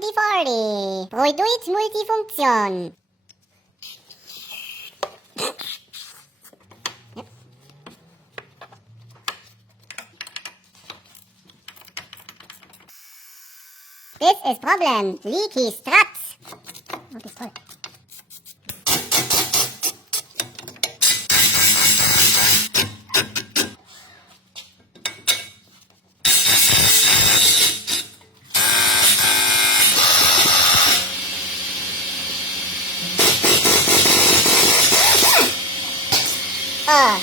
Beautifully. Produit Multifunktion. This is problem. Leaky struts. Oh, das ist toll. Oh.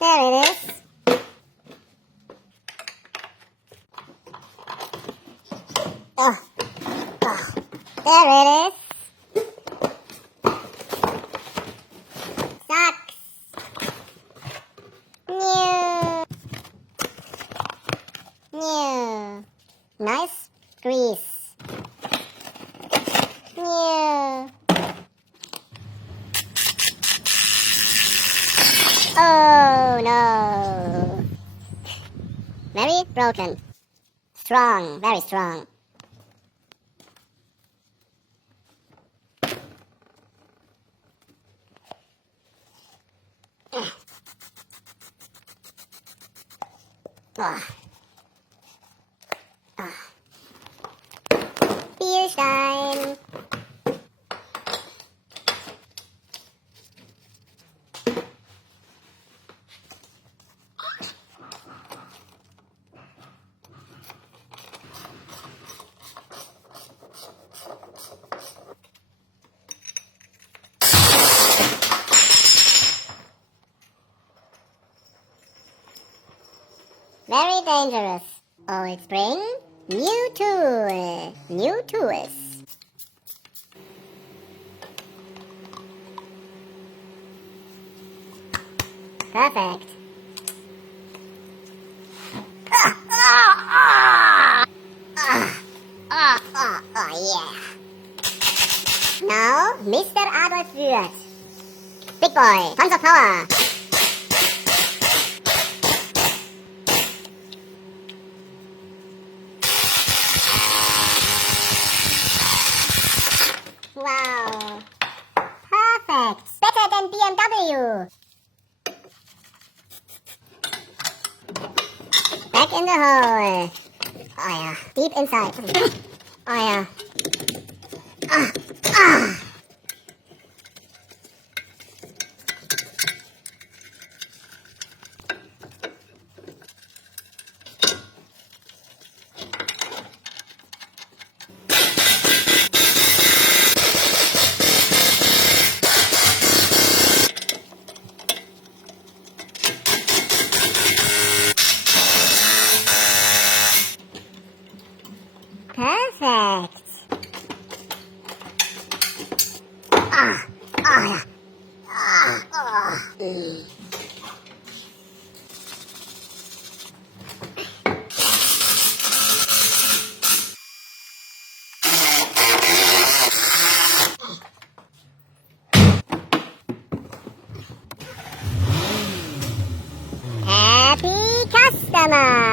There it is. Oh. Oh. There it is. Sucks. New. New. Nice grease. New. Oh no. Very broken. Strong, very strong. Oh. Oh. Spielstein. Very dangerous. Old spring, new tool, new tools. Perfect. Yeah. Now, Mr. Adolf Würth. Big boy, tons of power. Wow. Perfect. Better than BMW. Back in the hole. Oh yeah. Deep inside. Oh yeah. Ah. Ah. Perfect. Ah, ah, ah, ah. Happy customer.